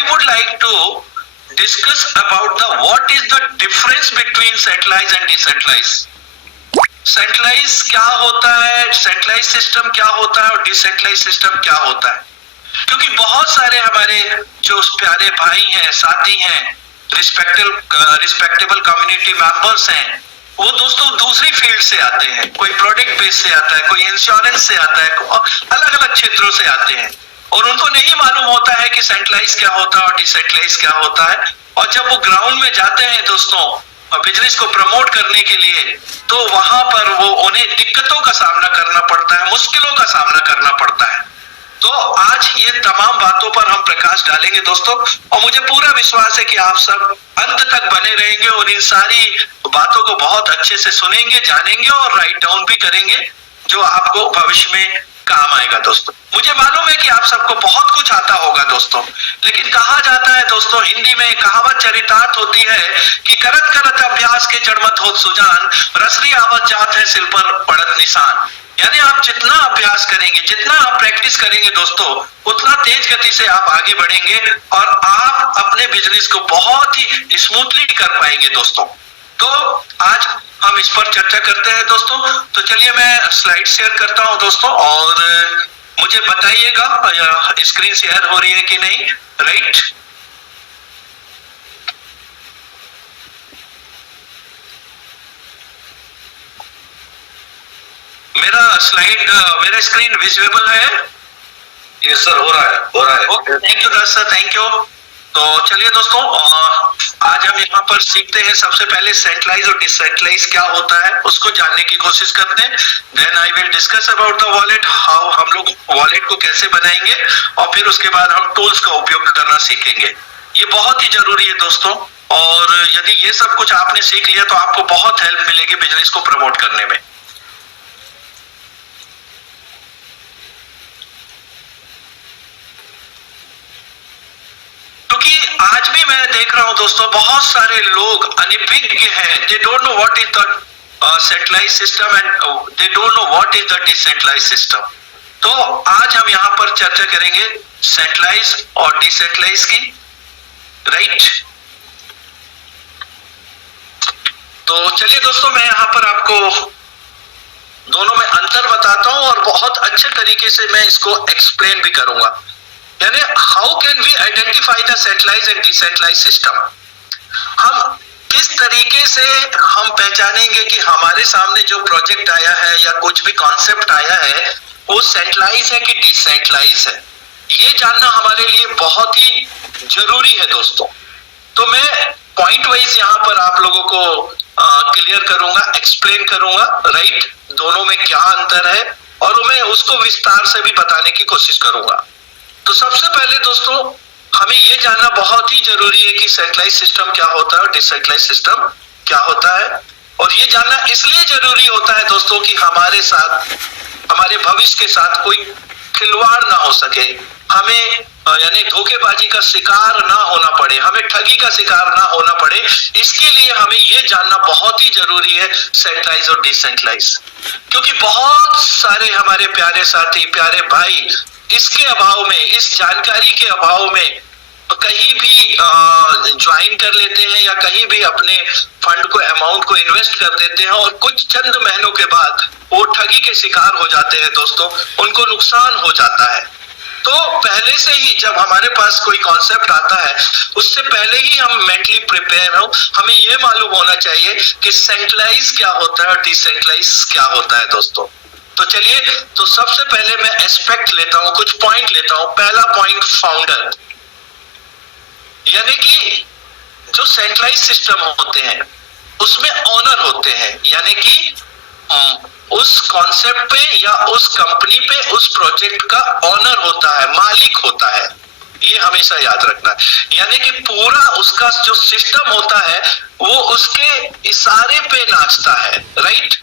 I would like to discuss about the what is the difference between centralized and decentralized. Centralise क्या होता है, centralise system क्या होता है और डिसेंट्रलाइज सिस्टम क्या होता है? क्योंकि बहुत सारे हमारे जो प्यारे भाई हैं, साथी हैं, रिस्पेक्टेबल कम्युनिटी मेंबर्स हैं, वो दोस्तों दूसरी फील्ड से आते हैं, कोई प्रोडक्ट बेस से आता है, कोई इंश्योरेंस से आता है, अलग अलग क्षेत्रों से आते हैं और उनको नहीं मालूम होता है कि सेंट्रलाइज क्या होता है और डिसेंट्रलाइज क्या होता है। और जब वो ग्राउंड में जाते हैं दोस्तों बिजनेस को प्रमोट करने के लिए, तो वहां पर वो उन्हें दिक्कतों का सामना करना पड़ता है, मुश्किलों का सामना करना पड़ता है। तो आज ये तमाम बातों पर हम प्रकाश डालेंगे दोस्तों, और मुझे पूरा विश्वास है कि आप सब अंत तक बने रहेंगे और इन सारी बातों को बहुत अच्छे से सुनेंगे, जानेंगे और राइट डाउन भी करेंगे, जो आपको भविष्य में काम आएगा दोस्तों। मुझे मालूम है कि आप सबको बहुत कुछ आता होगा दोस्तों, लेकिन कहा जाता है दोस्तों, हिंदी में कहावत चरितार्थ होती है कि करत करत अभ्यास के जड़मत होत सुजान, रसरी आवत जात है सिल पर पड़त निशान। यानी आप जितना अभ्यास करेंगे, जितना आप प्रैक्टिस करेंगे दोस्तों, उतना तेज गति से आप आगे बढ़ेंगे और आप अपने बिजनेस को बहुत ही स्मूथली कर पाएंगे दोस्तों। तो आज हम इस पर चर्चा करते हैं दोस्तों। तो चलिए मैं स्लाइड शेयर करता हूं दोस्तों, और मुझे बताइएगा स्क्रीन शेयर हो रही है कि नहीं। राइट, मेरा स्क्रीन विजिबल है? यस सर, हो रहा है। Okay, thank you sir, thank you. तो चलिए दोस्तों, आज हम यहाँ पर सीखते हैं सबसे पहले सेंट्रलाइज और डिसेंट्रलाइज क्या होता है, उसको जानने की कोशिश करते हैं। Then I will discuss about the wallet, how हम लोग वॉलेट को कैसे बनाएंगे, और फिर उसके बाद हम टूल्स का उपयोग करना सीखेंगे। ये बहुत ही जरूरी है दोस्तों, और यदि ये सब कुछ आपने सीख लिया तो आपको बहुत हेल्प मिलेगी बिजनेस को प्रमोट करने में। क्योंकि आज भी मैं देख रहा हूं दोस्तों, बहुत सारे लोग अनभिज्ञ हैं, they don't know what is the centralise system and they don't know what is the decentralise system. तो आज हम यहाँ पर चर्चा करेंगे सेंट्रलाइज और डिसेंट्रलाइज की। राइट, तो चलिए दोस्तों, मैं यहाँ पर आपको दोनों में अंतर बताता हूं और बहुत अच्छे तरीके से मैं इसको एक्सप्लेन भी करूंगा। यानी how can we identify the centralise and decentralise system. हम किस तरीके से हम पहचानेंगे कि हमारे सामने जो प्रोजेक्ट आया है या कुछ भी कॉन्सेप्ट आया है वो सेंट्रलाइज है कि डिसेंट्रलाइज है, ये जानना हमारे लिए बहुत ही जरूरी है दोस्तों। तो मैं पॉइंट वाइज यहाँ पर आप लोगों को क्लियर करूंगा, एक्सप्लेन करूंगा। राइट, दोनों में क्या अंतर है और मैं उसको विस्तार से भी बताने की कोशिश करूंगा। तो सबसे पहले दोस्तों, हमें ये जानना बहुत ही जरूरी है कि सेंट्रलाइज सिस्टम क्या होता है और डिसेंट्रलाइज सिस्टम क्या होता है। और ये जानना इसलिए जरूरी होता है दोस्तों कि हमारे साथ, हमारे भविष्य के साथ कोई खिलवाड़ ना हो सके, हमें यानी धोखेबाजी का शिकार ना होना पड़े, हमें ठगी का शिकार ना होना पड़े। इसके लिए हमें ये जानना बहुत ही जरूरी है सेंट्रलाइज और डिसेंट्रलाइज। क्योंकि बहुत सारे हमारे प्यारे साथी, प्यारे भाई इसके अभाव में, इस जानकारी के अभाव में कहीं भी ज्वाइन कर लेते हैं या कहीं भी अपने फंड को, अमाउंट को इन्वेस्ट कर देते हैं और कुछ चंद महीनों के बाद वो ठगी के शिकार हो जाते हैं दोस्तों, उनको नुकसान हो जाता है। तो पहले से ही जब हमारे पास कोई कॉन्सेप्ट आता है, उससे पहले ही हम मेंटली प्रिपेयर हो, हमें ये मालूम होना चाहिए कि सेंट्रलाइज क्या होता है और डिसेंट्रलाइज क्या होता है दोस्तों। तो चलिए, तो सबसे पहले मैं एस्पेक्ट लेता हूं, कुछ पॉइंट लेता हूं। पहला पॉइंट, फाउंडर। यानी कि जो सेंट्रलाइज सिस्टम होते हैं उसमें ओनर होते हैं, यानी कि उस कॉन्सेप्ट पे या उस कंपनी पे, उस प्रोजेक्ट का ओनर होता है, मालिक होता है। ये हमेशा याद रखना है। यानी कि पूरा उसका जो सिस्टम होता है वो उसके इशारे पे नाचता है। राइट,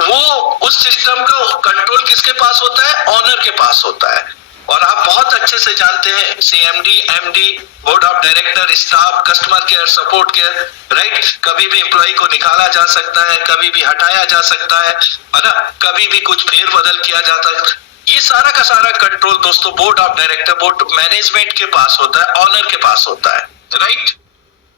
वो उस सिस्टम का कंट्रोल किसके पास होता है? ओनर के पास होता है। और आप बहुत अच्छे से जानते हैं, CMD, MD, board of director, staff, customer care, support care. Right, कभी भी एम्प्लॉय को निकाला जा सकता है, कभी भी हटाया जा सकता है ना, कभी भी कुछ फेर बदल किया ये सारा का सारा कंट्रोल दोस्तों board of director, board management के पास होता है, ऑनर के पास होता है, राइट।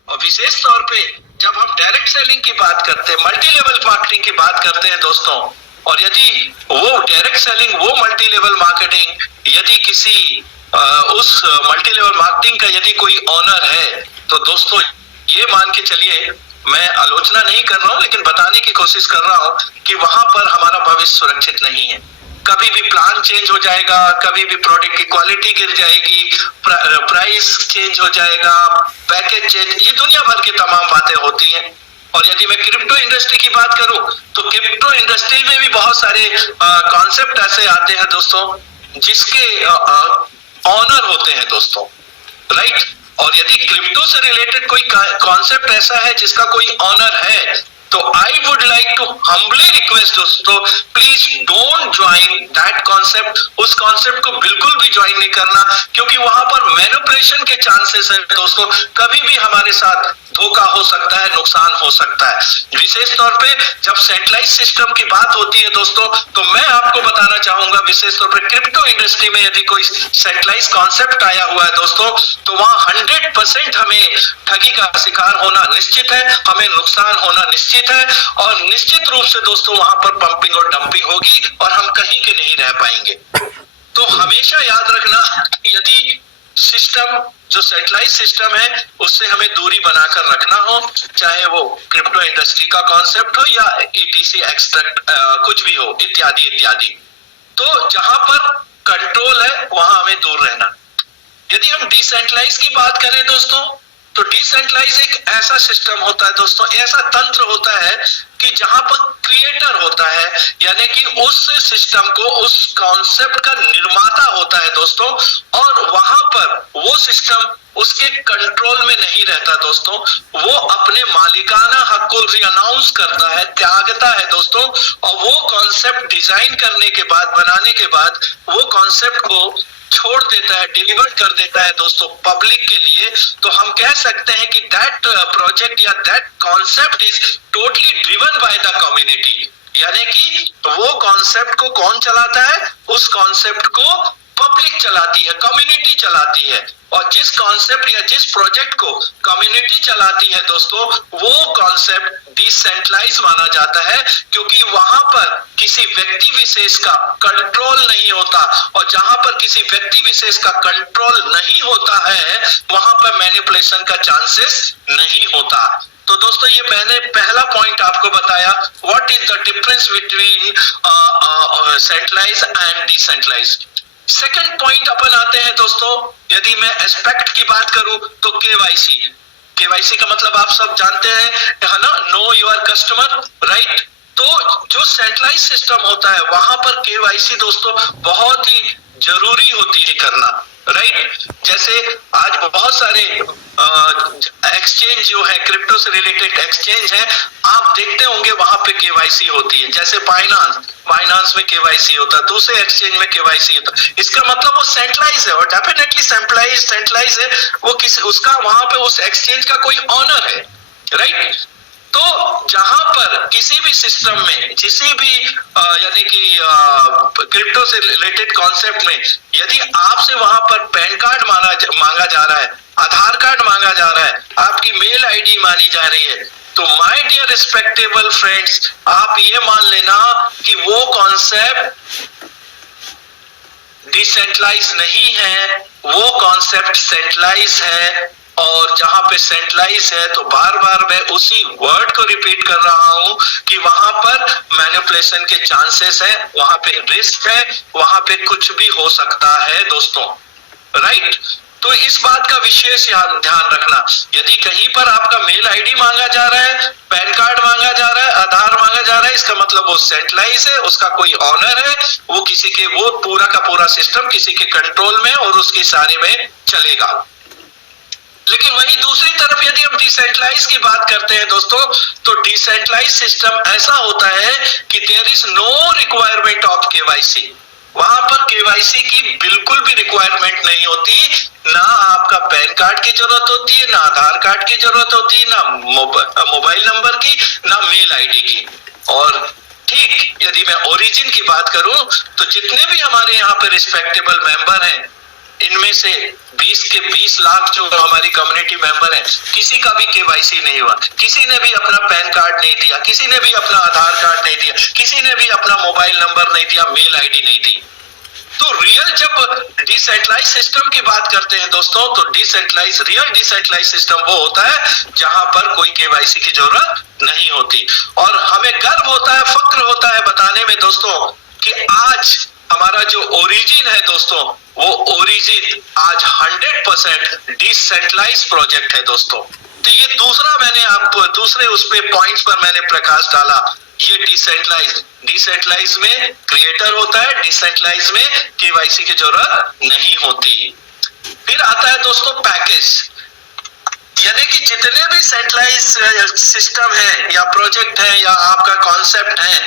और विशेष तौर पे जब हम डायरेक्ट सेलिंग की बात करते हैं, मल्टी लेवल मार्केटिंग की बात करते हैं दोस्तों, और यदि वो डायरेक्ट सेलिंग, वो मल्टी लेवल मार्केटिंग, यदि किसी उस मल्टी लेवल मार्केटिंग का यदि कोई ऑनर है, तो दोस्तों ये मान के चलिए, मैं आलोचना नहीं कर रहा हूं लेकिन बताने की कोशिश कर रहा हूं कि वहां पर हमारा भविष्य सुरक्षित नहीं है। कभी भी प्लान चेंज हो जाएगा, कभी भी प्रोडक्ट की क्वालिटी गिर जाएगी, प्राइस चेंज हो जाएगा, पैकेज चेंज, ये दुनिया भर की तमाम बातें होती हैं। और यदि मैं क्रिप्टो इंडस्ट्री की बात करूं तो क्रिप्टो इंडस्ट्री में भी बहुत सारे कॉन्सेप्ट ऐसे आते हैं दोस्तों जिसके ऑनर होते हैं दोस्तों, राइट। और यदि क्रिप्टो से रिलेटेड कोई कॉन्सेप्ट ऐसा है जिसका कोई ऑनर है, तो I would like to humbly request दोस्तों, please don't join that concept. उस कॉन्सेप्ट को बिल्कुल भी ज्वाइन नहीं करना, क्योंकि वहां पर मैनिपुलेशन के चांसेस है दोस्तों, कभी भी हमारे साथ धोखा हो सकता है, नुकसान हो सकता है। विशेष तौर पे जब सेंट्रलाइज सिस्टम की बात होती है दोस्तों, तो मैं आपको बताना चाहूंगा विशेष तौर पे क्रिप्टो इंडस्ट्री में यदि कोई सेंट्रलाइज कॉन्सेप्ट आया हुआ है दोस्तों, तो वहां 100% हमें ठगी का शिकार होना निश्चित है, हमें नुकसान होना निश्चित है, और निश्चित रूप से दोस्तों वहां पर पंपिंग और डंपिंग होगी और हम कहीं के नहीं रह पाएंगे। तो हमेशा याद रखना, यदि सिस्टम जो सेंट्रलाइज सिस्टम है उससे हमें दूरी बनाकर रखना हो, चाहे वो क्रिप्टो इंडस्ट्री का कॉन्सेप्ट हो या ETC एक्सट्रैक्ट कुछ भी हो, इत्यादि इत्यादि। तो जहां पर कंट्रोल है वहां हमें दूर रहना। यदि हम डिसेंट्रलाइज की बात करें दोस्तों, तो डिसेंट्रलाइज एक ऐसा सिस्टम होता है दोस्तों, ऐसा तंत्र होता है कि जहां पर क्रिएटर होता है, यानी कि उस सिस्टम को, उस कॉन्सेप्ट का निर्माता होता है दोस्तों, और वहां पर वो सिस्टम उसके कंट्रोल में नहीं रहता दोस्तों, वो अपने मालिकाना हक को रीअनाउंस करता है, त्यागता है दोस्तों, और वो कॉन्सेप्ट डिजाइन करने के बाद, बनाने के बाद, वो कॉन्सेप्ट को छोड़ देता है, डिलीवर कर देता है दोस्तों पब्लिक के लिए। तो हम कह सकते हैं कि दैट प्रोजेक्ट या that concept is totally driven by the community, यानी कि वो कॉन्सेप्ट को कौन चलाता है, उस कॉन्सेप्ट को पब्लिक चलाती है, कम्युनिटी चलाती है। और जिस कॉन्सेप्ट या जिस प्रोजेक्ट को कम्युनिटी चलाती है दोस्तों, वो कॉन्सेप्ट डिसेंट्रलाइज माना जाता है, क्योंकि वहां पर किसी व्यक्ति विशेष का कंट्रोल नहीं होता, और जहां पर किसी व्यक्ति विशेष का कंट्रोल नहीं होता है वहां पर मैनिपुलेशन का चांसेस नहीं होता। तो दोस्तों ये मैंने पहला पॉइंट आपको बताया, what is the difference between centralize and decentralize. Second point अपन आते हैं दोस्तों, यदि मैं एस्पेक्ट की बात करूं तो केवाईसी। केवाईसी का मतलब आप सब जानते हैं, है ना, नो योर कस्टमर, राइट। तो जो सेंट्रलाइज सिस्टम होता है वहां पर केवाईसी दोस्तों बहुत ही जरूरी होती है करना, राइट। जैसे आज बहुत सारे एक्सचेंज जो है, क्रिप्टो से रिलेटेड एक्सचेंज है, आप देखते होंगे वहां पे केवाईसी होती है। जैसे फाइनेंस में केवाईसी होता है, दूसरे एक्सचेंज में केवाईसी होता है। इसका मतलब वो सेंट्रलाइज है, और डेफिनेटली सेंट्रलाइज है, वो किसी उसका वहां पे उस एक्सचेंज का कोई ऑनर है, राइट। तो जहां पर किसी भी सिस्टम में, किसी भी यानी कि क्रिप्टो से रिलेटेड कॉन्सेप्ट में यदि आपसे वहां पर पैन कार्ड मांगा जा रहा है, आधार कार्ड मांगा जा रहा है, आपकी मेल आईडी मानी जा रही है, तो माय डियर रिस्पेक्टेबल फ्रेंड्स, आप ये मान लेना कि वो कॉन्सेप्ट डिसेंट्रलाइज नहीं है, वो कॉन्सेप्ट सेंट्रलाइज है। और जहां पे सेंट्रलाइज है तो बार बार मैं उसी वर्ड को रिपीट कर रहा हूं कि वहां पर मैनिपुलेशन के चांसेस है, वहां पे रिस्क है, वहां पे कुछ भी हो सकता है दोस्तों, राइट। तो इस बात का विशेष ध्यान रखना, यदि कहीं पर आपका मेल आईडी मांगा जा रहा है, पैन कार्ड मांगा जा रहा है, आधार मांगा जा रहा है, इसका मतलब वो सेंट्रलाइज है, उसका कोई ऑनर है, वो किसी के, वो पूरा का पूरा सिस्टम किसी के कंट्रोल में और उसके इशारे में चलेगा। लेकिन वहीं दूसरी तरफ यदि हम डिसेंट्रलाइज की बात करते हैं दोस्तों, तो डिसेंट्रलाइज सिस्टम ऐसा होता है कि there is no requirement of KYC. वहां पर केवाईसी की बिल्कुल भी रिक्वायरमेंट नहीं होती, ना आपका पैन कार्ड की जरूरत होती है, ना आधार कार्ड की जरूरत होती है, ना मोबाइल नंबर की, ना मेल आईडी की। और ठीक यदि मैं ओरिजिन की बात करूं तो जितने भी हमारे यहाँ पे रिस्पेक्टेबल मेंबर हैं, इनमें से 20 के 20 लाख जो हमारी कम्युनिटी मेंबर हैं, किसी का भी केवाईसी नहीं हुआ, किसी ने भी अपना पैन कार्ड नहीं दिया, किसी ने भी अपना आधार कार्ड नहीं दिया, किसी ने भी अपना मोबाइल नंबर नहीं दिया, मेल आईडी नहीं दी। तो रियल जब डिसेंट्रलाइज सिस्टम की बात करते हैं दोस्तों, तो रियल डिसेंट्रलाइज सिस्टम वो होता है जहां पर कोई केवाईसी की जरूरत नहीं होती। और हमें गर्व होता है, फक्र होता है बताने में दोस्तों कि आज हमारा जो ओरिजिन है दोस्तों, वो ओरिजिन आज 100% डिसेंट्रलाइज प्रोजेक्ट है दोस्तों। तो ये दूसरे उस पे पॉइंट्स पर मैंने प्रकाश डाला। ये डिसेंट्रलाइज में क्रिएटर होता है, डिसेंट्रलाइज में केवाईसी की जरूरत नहीं होती। फिर आता है दोस्तों पैकेज, यानी कि जितने भी सेंट्रलाइज सिस्टम है या प्रोजेक्ट है या आपका कॉन्सेप्ट है,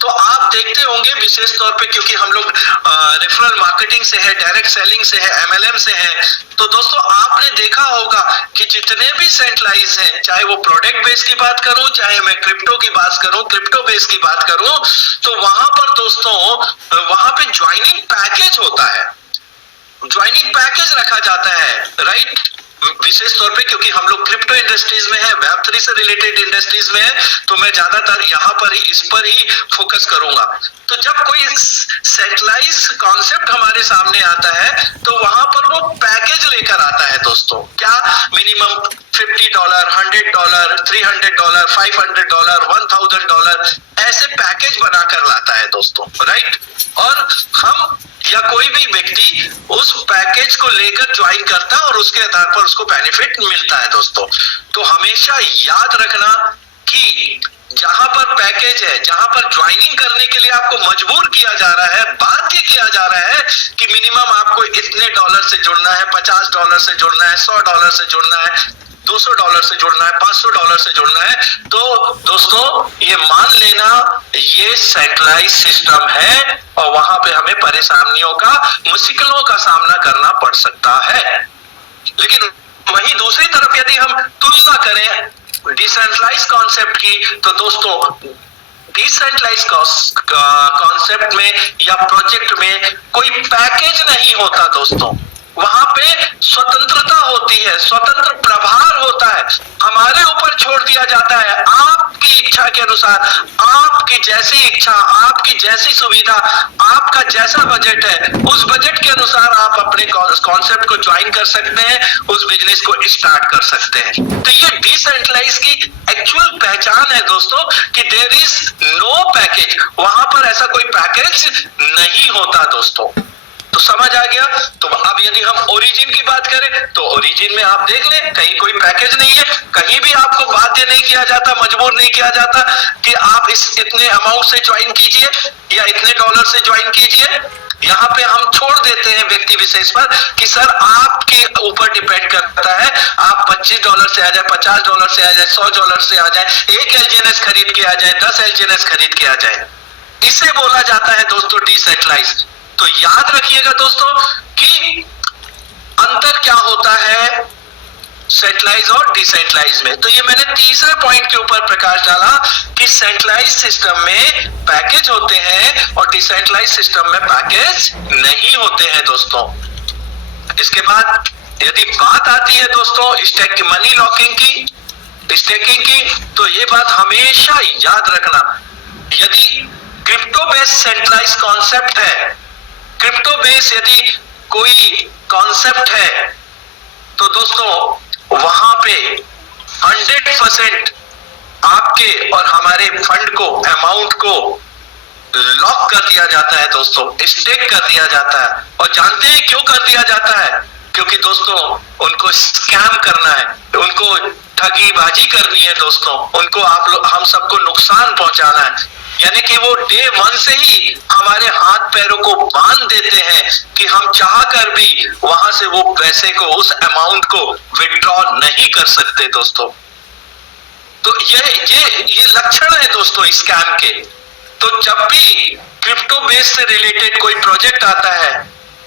तो आप देखते होंगे विशेष तौर पे, क्योंकि हम लोग रेफरल मार्केटिंग से है, डायरेक्ट सेलिंग से है, एमएलएम से है, तो दोस्तों आपने देखा होगा कि जितने भी सेंट्रलाइज हैं, चाहे वो प्रोडक्ट बेस की बात करूं, चाहे मैं क्रिप्टो की बात करूं, क्रिप्टो बेस की बात करूं, तो वहां पर दोस्तों वहां पे ज्वाइनिंग पैकेज होता है, ज्वाइनिंग पैकेज रखा जाता है, राइट। विशेष तौर पे क्योंकि हम लोग क्रिप्टो इंडस्ट्रीज में है, वेब3 से रिलेटेड इंडस्ट्रीज में है, तो मैं ज्यादातर यहाँ पर ही इस पर ही फोकस करूंगा। तो जब कोई सेंट्रलाइज कॉन्सेप्ट हमारे सामने आता है, तो वहां पर वो पैकेज लेकर आता है दोस्तों। क्या मिनिमम $50, $100, $300, $500, $1000 ऐसे पैकेज बनाकर लाता है दोस्तों, राइट। और हम या कोई भी व्यक्ति उस पैकेज को लेकर ज्वाइन करता है और उसके आधार पर उसको बेनिफिट मिलता है दोस्तों। तो हमेशा याद रखना कि जहां पर पैकेज है, जहां पर ज्वाइनिंग करने के लिए आपको मजबूर किया जा रहा है, बाध्य किया जा रहा है कि मिनिमम आपको इतने डॉलर से जुड़ना है, $50 से जुड़ना है, $100 से जुड़ना है, $200 से जुड़ना है, $500 से जुड़ना है, तो दोस्तों ये मान लेना ये सेंट्रलाइज सिस्टम है और वहां पे हमें परेशानियों का, मुश्किलों का सामना करना पड़ सकता है। लेकिन वहीं दूसरी तरफ यदि हम तुलना करें डिसेंट्रलाइज कॉन्सेप्ट की, तो दोस्तों डिसेंट्रलाइज कॉन्सेप्ट में या प्रोजेक्ट में कोई पैकेज नहीं होता दोस्तों। वहां पे स्वतंत्रता होती है, स्वतंत्र प्रभार होता है, हमारे ऊपर छोड़ दिया जाता है। आपकी इच्छा के अनुसार, आपकी जैसी इच्छा, आपकी जैसी सुविधा, आपका जैसा बजट है, उस बजट के अनुसार आप अपने कॉन्सेप्ट को ज्वाइन कर सकते हैं, उस बिजनेस को स्टार्ट कर सकते हैं। तो ये डिसेंट्रलाइज की एक्चुअल पहचान है दोस्तों कि देयर इज नो पैकेज, वहां पर ऐसा कोई पैकेज नहीं होता दोस्तों। तो समझ आ गया। तो अब यदि हम ओरिजिन की बात करें, तो ओरिजिन में आप देख लें कहीं कोई पैकेज नहीं है, कहीं भी आपको बाध्य नहीं किया जाता, मजबूर नहीं किया जाता कि आप इतने अमाउंट से ज्वाइन कीजिए या इतने डॉलर से ज्वाइन कीजिए। यहाँ पे हम छोड़ देते हैं व्यक्ति विशेष पर कि सर आपके ऊपर डिपेंड करता है, आप $25 से आ जाए, $50 से आ जाए, $100 से आ जाए, 1 LGNS खरीद के आ जाए, 10 LGNS खरीद के आ जाए, इसे बोला जाता है दोस्तों डिसेंट्रलाइज। तो याद रखिएगा दोस्तों कि अंतर क्या होता है सेंट्रलाइज और डिसेंट्रलाइज में। तो ये मैंने तीसरे पॉइंट के ऊपर प्रकाश डाला कि सेंट्रलाइज सिस्टम में पैकेज होते हैं और डिसेंट्रलाइज सिस्टम में पैकेज नहीं होते हैं दोस्तों। इसके बाद यदि बात आती है दोस्तों मनी लॉकिंग की, स्टेकिंग की, तो ये बात हमेशा याद रखना, यदि क्रिप्टो बेस्ड सेंट्रलाइज कॉन्सेप्ट है, क्रिप्टो बेस यदि कोई कॉन्सेप्ट है, तो दोस्तों वहां पे 100% आपके और हमारे फंड को, अमाउंट को लॉक कर दिया जाता है दोस्तों, स्टेक कर दिया जाता है। और जानते हैं क्यों कर दिया जाता है? क्योंकि दोस्तों उनको स्कैम करना है, उनको ठगीबाजी करनी है दोस्तों, उनको हम सबको नुकसान पहुंचाना है। यानी कि वो डे 1 से ही हमारे हाथ पैरों को बांध देते हैं कि हम चाह कर भी वहां से वो पैसे को, उस अमाउंट को विड्रॉ नहीं कर सकते दोस्तों। तो ये लक्षण है दोस्तों स्कैम के। तो जब भी क्रिप्टो बेस से रिलेटेड कोई प्रोजेक्ट आता है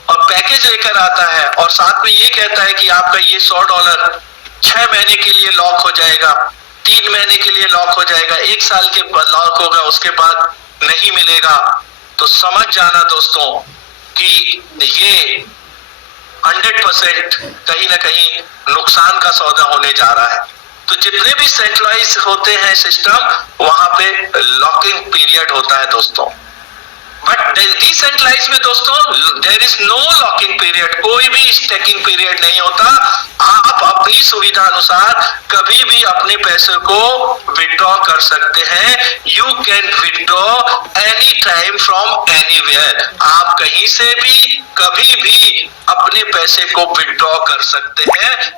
और पैकेज लेकर आता है और साथ में ये कहता है कि आपका ये $100 6 महीने के लिए लॉक हो जाएगा, 3 महीने के लिए लॉक हो जाएगा, 1 साल के बाद लॉक होगा, उसके बाद नहीं मिलेगा, तो समझ जाना दोस्तों कि ये 100% कहीं ना कहीं नुकसान का सौदा होने जा रहा है। तो जितने भी सेंट्रलाइज होते हैं सिस्टम, वहां पे लॉकिंग पीरियड होता है दोस्तों। बट डिसेंट्रलाइज में दोस्तों there is no locking period, कोई भी स्टेकिंग पीरियड नहीं होता। आप अपनी सुविधा अनुसार कभी भी अपने पैसे को विड्रॉ कर सकते हैं। You can withdraw any time from anywhere, आप कहीं से भी कभी भी अपने पैसे को विड्रॉ कर सकते हैं,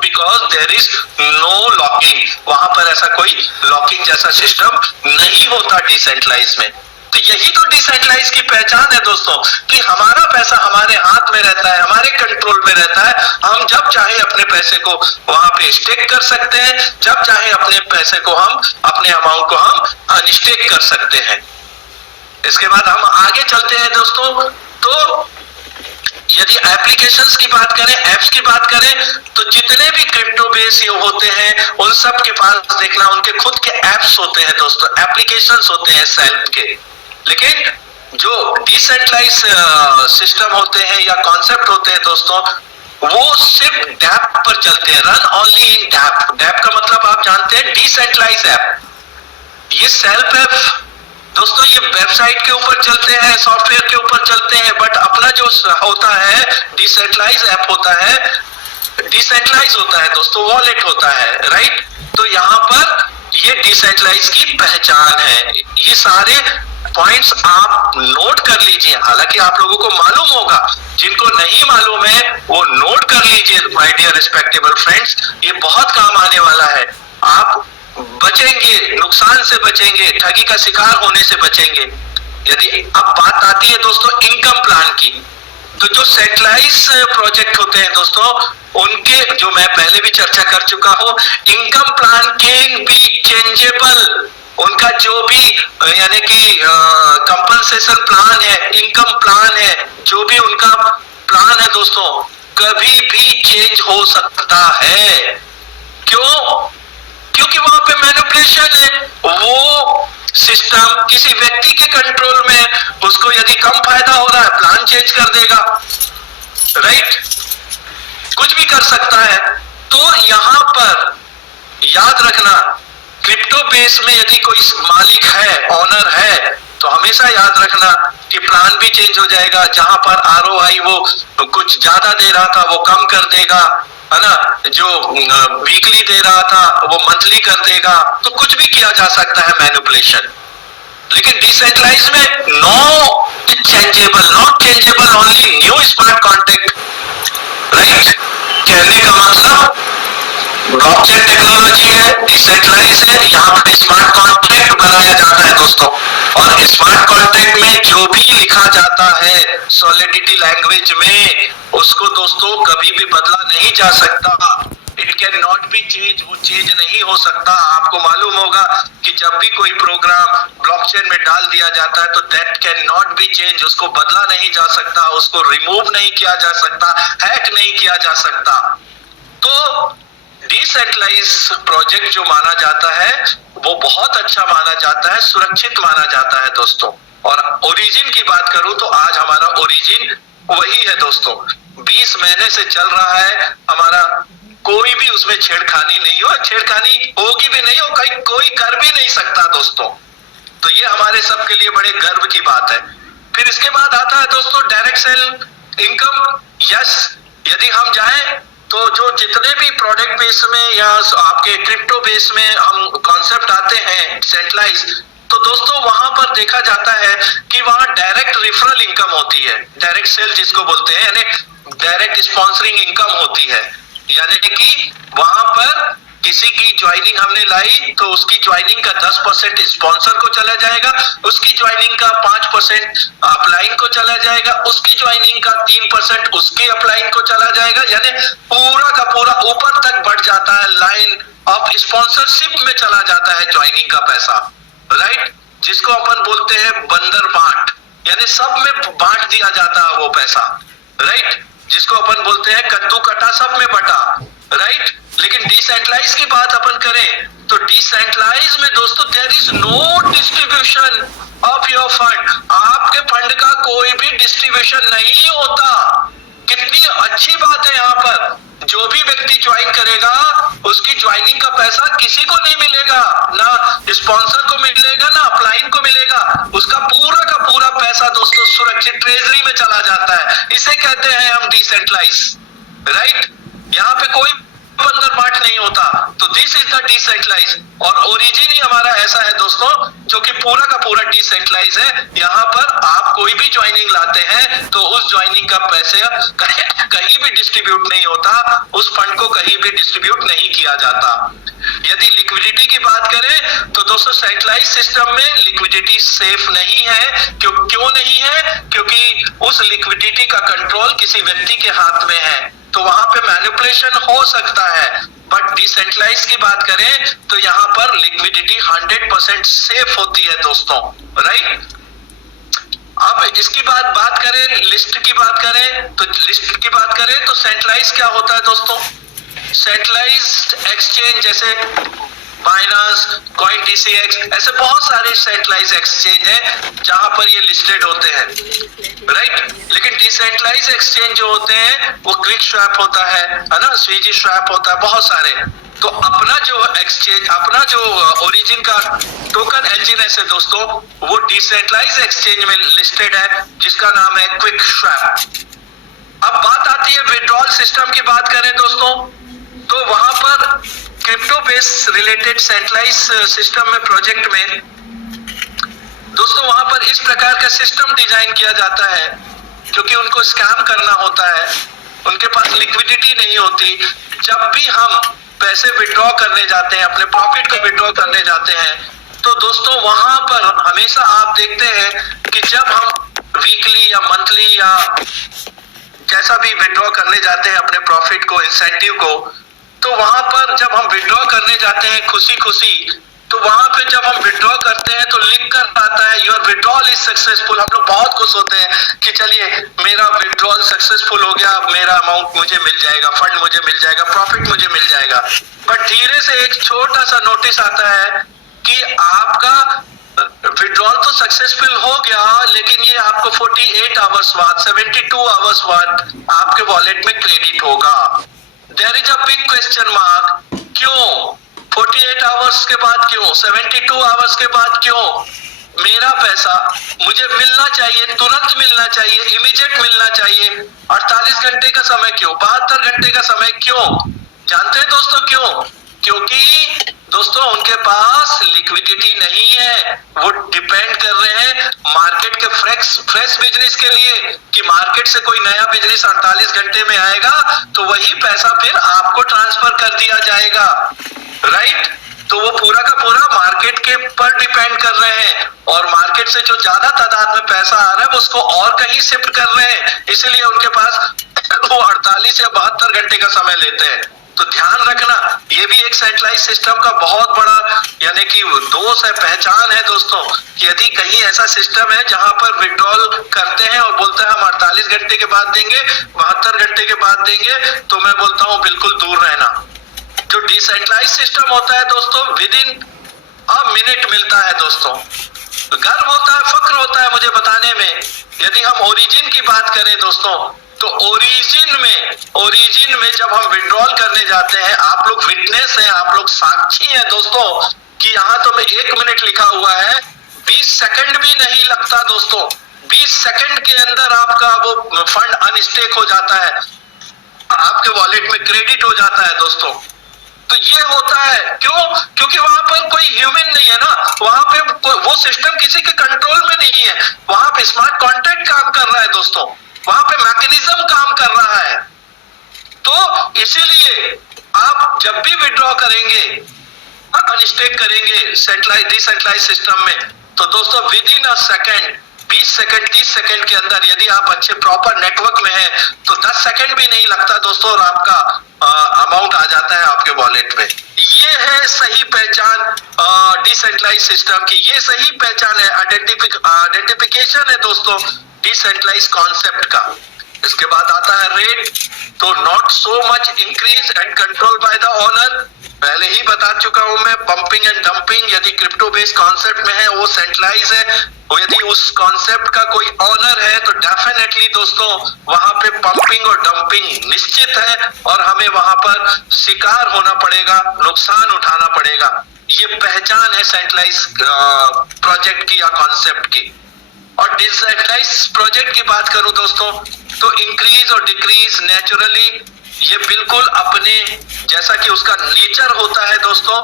because there is no locking. वहां पर ऐसा कोई लॉकिंग जैसा सिस्टम नहीं होता डिसेंट्रलाइज में। तो यही तो डिसेंट्रलाइज की पहचान है दोस्तों, कि हमारा पैसा हमारे हाथ में रहता है, हमारे कंट्रोल में रहता है। हम जब चाहे अपने पैसे को वहां पे स्टेक कर सकते हैं, जब चाहे अपने पैसे को हम, अपने अमाउंट को हम अनस्टेक कर सकते हैं। इसके बाद हम आगे चलते हैं दोस्तों। तो यदि एप्लीकेशंस की बात करें, एप्स की बात करें, तो जितने भी क्रिप्टो बेस ये होते हैं, उन सब के पास देखना उनके खुद के एप्स होते हैं दोस्तों, एप्लीकेशंस होते हैं सेल्फ के। लेकिन जो डिसेंट्रलाइज सिस्टम होते हैं या कॉन्सेप्ट होते हैं दोस्तों, वो सिर्फ डैप पर चलते हैं, run only in dapp. Dapp का मतलब आप जानते हैं डिसेंट्रलाइज ऐप। ये सेल्फ ऐप दोस्तों ये वेबसाइट के ऊपर चलते हैं, सॉफ्टवेयर के ऊपर चलते हैं, बट अपना जो होता है डिसेंट्रलाइज ऐप होता है, डिसेंट्रलाइज होता है दोस्तों, वॉलेट होता है, राइट। तो यहाँ पर ये डिसेंट्रलाइज की पहचान है। ये सारे पॉइंट्स आप नोट कर लीजिए, हालांकि आप लोगों को मालूम होगा, जिनको नहीं मालूम है वो नोट कर लीजिए माय डियर रिस्पेक्टेबल फ्रेंड्स, ये बहुत काम आने वाला है। आप बचेंगे, नुकसान से बचेंगे, ठगी का शिकार होने से बचेंगे। यदि अब बात आती है दोस्तों इनकम प्लान की, तो जो सेंट्रलाइज प्रोजेक्ट होते हैं दोस्तों, उनके जो मैं पहले भी चर्चा कर चुका हूं, income plan can be changeable. उनका जो भी यानी कि कंपनसेशन प्लान है, इनकम प्लान है, जो भी उनका प्लान है दोस्तों, कभी भी चेंज हो सकता है। क्यों? क्योंकि वहां पे मैनिपुलेशन है। वो सिस्टम किसी व्यक्ति के कंट्रोल में, उसको यदि कम फायदा हो रहा है प्लान चेंज कर देगा, राइट, कुछ भी कर सकता है। तो यहां पर याद रखना, क्रिप्टो बेस में यदि कोई मालिक है, ऑनर है, तो हमेशा याद रखना कि प्लान भी चेंज हो जाएगा। जहां पर आरओआई वो कुछ ज्यादा दे रहा था वो कम कर देगा, है ना, जो वीकली दे रहा था वो मंथली कर देगा। तो कुछ भी किया जा सकता है मैनिपुलेशन। लेकिन डिसेंट्रलाइज में no changeable, not changeable, only new smart contract, right. कहने का मतलब ब्लॉकचेन टेक्नोलॉजी है, डिसेंट्रलाइज है, यहाँ पे स्मार्ट कॉन्ट्रैक्ट बनाया जाता है दोस्तों। और स्मार्ट कॉन्ट्रैक्ट में जो भी लिखा जाता है सॉलिडिटी लैंग्वेज में, उसको दोस्तों कभी भी बदला नहीं जा सकता। It can not be change, वो चेंज नहीं हो सकता। आपको मालूम होगा कि जब भी कोई प्रोग्राम ब्लॉकचेन में डाल दिया जाता है तो that can not be change, उसको बदला नहीं जा सकता, उसको रिमूव नहीं किया जा सकता, हैक नहीं किया जा सकता। तो डिसेंट्रलाइज प्रोजेक्ट जो माना जाता है वो बहुत अच्छा माना जाता है, सुरक्षित माना जाता है दोस्तों। और ओरिजिन की बात करूं तो आज हमारा ओरिजिन वही है दोस्तों, 20 महीने से चल रहा है हमारा, कोई भी उसमें छेड़खानी नहीं हो, छेड़खानी होगी भी नहीं हो, कोई कर भी नहीं सकता दोस्तों। तो ये हमारे सब के लिए बड़े गर्व की बात है। फिर इसके बाद आता है दोस्तों डायरेक्ट सेल इनकम। यस, यदि हम जाएं तो जो जितने भी प्रोडक्ट बेस में या आपके क्रिप्टो बेस में हम कॉन्सेप्ट आते हैं सेंट्रलाइज, तो दोस्तों वहां पर देखा जाता है कि वहां डायरेक्ट रेफरल इनकम होती है, डायरेक्ट सेल जिसको बोलते हैं, यानी डायरेक्ट स्पॉन्सरिंग इनकम होती है। यानी कि वहां पर किसी की ज्वाइनिंग हमने लाई तो उसकी ज्वाइनिंग का 10% स्पॉन्सर को चला जाएगा, उसकी ज्वाइनिंग का 5% अपलाइन को चला जाएगा, उसकी ज्वाइनिंग का 3% उसके अपलाइन को चला जाएगा। यानी पूरा का पूरा ऊपर तक बढ़ जाता है, लाइन ऑफ स्पॉन्सरशिप में चला जाता है ज्वाइनिंग का पैसा, राइट, जिसको अपन बोलते हैं बंदर बांट, यानी सब में बांट दिया जाता है वो पैसा, राइट। जिसको अपन बोलते हैं कद्दू कटा सब में बटा, राइट। लेकिन डिसेंट्रलाइज की बात अपन करें तो डिसेंट्रलाइज में दोस्तों there is no distribution of your fund. आपके फंड का कोई भी डिस्ट्रीब्यूशन नहीं होता। कितनी अच्छी बात है, यहाँ पर जो भी व्यक्ति ज्वाइन करेगा उसकी ज्वाइनिंग का पैसा किसी को नहीं मिलेगा, ना स्पॉन्सर को मिलेगा ना अपलाइन को मिलेगा। उसका पूरा का पूरा पैसा दोस्तों सुरक्षित ट्रेजरी में चला जाता है। इसे कहते हैं हम डिसेंट्रलाइज, राइट। यहाँ पे कोई बंदर बाट नहीं होता। तो दिस इज द डिसेंट्रलाइज, और ओरिजिन ही हमारा ऐसा है दोस्तों जो कि पूरा का पूरा डिसेंट्रलाइज है। यहाँ पर आप कोई भी ज्वाइनिंग लाते हैं तो उस ज्वाइनिंग का पैसे कहीं भी डिस्ट्रीब्यूट नहीं होता, उस फंड को कहीं भी डिस्ट्रीब्यूट नहीं किया जाता। यदि लिक्विडिटी की बात करें तो दोस्तों सेंट्रलाइज सिस्टम में लिक्विडिटी सेफ नहीं है। क्यों नहीं है? क्योंकि उस लिक्विडिटी का कंट्रोल किसी व्यक्ति के हाथ में है, तो वहां पे मैनिपुलेशन हो सकता है। बट डिसेंट्रलाइज की बात करें तो यहाँ पर लिक्विडिटी 100% सेफ होती है दोस्तों, राइट। अब इसकी बात करें, लिस्ट की बात करें तो लिस्ट की बात करें तो सेंट्रलाइज क्या होता है दोस्तों? सेंट्रलाइज्ड एक्सचेंज जैसे बाइनांस, कॉइन DCX, ऐसे बहुत सारे सेंट्रलाइज एक्सचेंज हैं जहां पर ये लिस्टेड होते हैं, राइट। लेकिन डिसेंट्रलाइज एक्सचेंज जो होते हैं वो क्विक स्वैप होता है ना, स्विगी स्वैप होता है, बहुत सारे। तो अपना जो एक्सचेंज, अपना जो ओरिजिन का टोकन एलजीएनएस है दोस्तों, वो डिसेंट्रलाइज एक्सचेंज में लिस्टेड है जिसका नाम है क्विक स्वैप। अब बात आती है विड्रॉल सिस्टम की बात करें दोस्तों, तो वहां पर crypto base related centralise system में प्रोजेक्ट में दोस्तों वहां पर इस प्रकार का सिस्टम डिजाइन किया जाता है क्योंकि उनको स्कैम करना होता है, उनके पास लिक्विडिटी नहीं होती। जब भी हम पैसे विड्रॉ करने जाते हैं, अपने प्रॉफिट को विड्रॉ करने जाते हैं, तो दोस्तों वहां पर हमेशा आप देखते हैं कि जब हम वीकली या मंथली या जैसा भी विड्रॉ करने जाते हैं अपने प्रॉफिट को, इंसेंटिव को, तो वहां पर जब हम विड्रॉ करने जाते हैं खुशी खुशी, तो वहां पे जब हम विड्रॉ करते हैं तो लिख कर आता है योर विड्रॉल इज सक्सेसफुल। हम लोग बहुत खुश होते हैं कि चलिए मेरा विड्रॉल सक्सेसफुल हो गया, मेरा अमाउंट मुझे मिल जाएगा, फंड मुझे मिल जाएगा, प्रॉफिट मुझे मिल जाएगा। बट धीरे से एक छोटा सा नोटिस आता है कि आपका विड्रॉल तो सक्सेसफुल हो गया, लेकिन ये आपको 48 आवर्स बाद, 72 आवर्स बाद आपके वॉलेट में क्रेडिट होगा। There is a big question mark. क्यों 48 आवर्स के बाद, क्यों 72 आवर्स के बाद, क्यों? मेरा पैसा मुझे मिलना चाहिए, तुरंत मिलना चाहिए, इमीडिएट मिलना चाहिए। 48 घंटे का समय क्यों? 72 घंटे का समय क्यों? जानते हैं दोस्तों क्यों? क्योंकि दोस्तों उनके पास लिक्विडिटी नहीं है। वो डिपेंड कर रहे हैं मार्केट के फ्रेश बिजनेस के लिए कि मार्केट से कोई नया बिजनेस 48 घंटे में आएगा तो वही पैसा फिर आपको ट्रांसफर कर दिया जाएगा, राइट। तो वो पूरा का पूरा मार्केट के पर डिपेंड कर रहे हैं, और मार्केट से जो ज्यादा तादाद में पैसा आ रहा है वो उसको और कहीं शिफ्ट कर रहे हैं, इसलिए उनके पास वो 48 या 72 घंटे का समय लेते हैं। तो ध्यान रखना, ये भी एक सेंट्रलाइज सिस्टम का बहुत बड़ा यानी कि दोष है, पहचान है दोस्तों। यदि कहीं ऐसा सिस्टम है जहां पर विड्रॉल करते हैं और बोलते हैं हम 48 घंटे के बाद देंगे, 72 घंटे के बाद देंगे, तो मैं बोलता हूं बिल्कुल दूर रहना। जो डिसेंट्रलाइज सिस्टम होता है दोस्तों, विद इन अ मिनट मिलता है दोस्तों। गर्व होता है, फक्र होता है मुझे बताने में। यदि हम ओरिजिन की बात करें दोस्तों, तो ओरिजिन में जब हम विड्रॉल करने जाते हैं, आप लोग विटनेस हैं, आप लोग साक्षी हैं दोस्तों कि यहाँ तो में 1 मिनट लिखा हुआ है, 20 सेकंड भी नहीं लगता दोस्तों। 20 सेकंड के अंदर आपका वो फंड अनस्टेक हो जाता है, आपके वॉलेट में क्रेडिट हो जाता है दोस्तों। तो ये होता है क्यों? क्योंकि वहां पर कोई ह्यूमन नहीं है ना, वहां पे वो सिस्टम किसी के कंट्रोल में नहीं है। वहां पे स्मार्ट कॉन्ट्रैक्ट काम कर रहा है दोस्तों, वहां पे मैकेनिज्म काम कर रहा है। तो इसीलिए आप जब भी विड्रॉ करेंगे, अनस्टेक करेंगे सेंट्रलाइज डिसेंट्रलाइज सिस्टम में, तो दोस्तों with in a second, 20 second 30 second के अंदर, यदि आप अच्छे प्रॉपर नेटवर्क में हैं तो 10 सेकंड भी नहीं लगता दोस्तों, और आपका अमाउंट आ जाता है आपके वॉलेट में। ये है सही पहचान डिसेंट्रलाइज सिस्टम की, ये सही पहचान है, आइडेंटिफिकेशन है दोस्तों डिसेंट्रलाइज कॉन्सेप्ट का। इसके बाद आता है रेट, तो not so much increase and control by the owner, पहले ही बता चुका हूं मैं। पंपिंग एंड डंपिंग यदि क्रिप्टो बेस्ड कॉन्सेप्ट में है वो सेंट्रलाइज है, और यदि उस कॉन्सेप्ट का कोई ऑनर है तो डेफिनेटली दोस्तों वहां पे पंपिंग और डंपिंग निश्चित है, और हमें वहां पर शिकार होना पड़ेगा, नुकसान उठाना पड़ेगा। ये पहचान है सेंट्रलाइज प्रोजेक्ट की या कॉन्सेप्ट की। और डिसेंट्रलाइज प्रोजेक्ट की बात करूं दोस्तों, तो इंक्रीज और डिक्रीज नेचुरली, ये बिल्कुल अपने जैसा कि उसका नेचर होता है दोस्तों,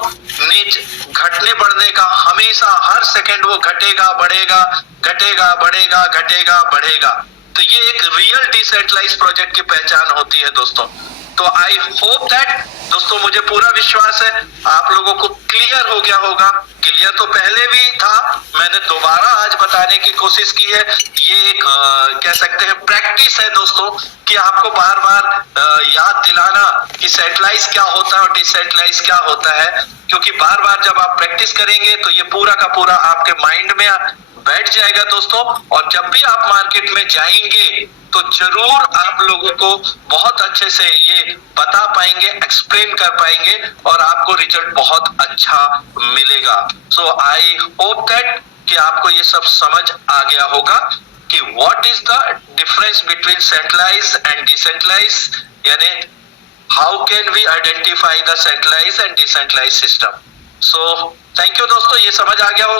घटने बढ़ने का, हमेशा हर सेकंड वो घटेगा बढ़ेगा, घटेगा बढ़ेगा, घटेगा बढ़ेगा। तो ये एक रियल डिसेंट्रलाइज प्रोजेक्ट की पहचान होती है दोस्तों। तो आई होप दैट दोस्तों, मुझे पूरा विश्वास है आप लोगों को क्लियर हो गया होगा। क्लियर तो पहले भी था, मैंने दोबारा आज बताने की कोशिश की है। ये एक कह सकते हैं प्रैक्टिस है दोस्तों, कि आपको बार बार याद दिलाना कि सेंट्रलाइज क्या होता है और डिसेंट्रलाइज क्या होता है, क्योंकि बार बार जब आप प्रैक्टिस करेंगे तो ये पूरा का पूरा आपके माइंड में बैठ जाएगा दोस्तों। और जब भी आप मार्केट में जाएंगे तो जरूर आप लोगों को बहुत अच्छे से ये बता पाएंगे, एक्सप्लेन कर पाएंगे, और आपको रिजल्ट बहुत अच्छा मिलेगा। सो आई होप दैट कि आपको ये सब समझ आ गया होगा कि what is the difference between centralize and decentralize, यानी how can we identify the centralise and decentralise system. So thank you दोस्तों, ये समझ आ गया होगा।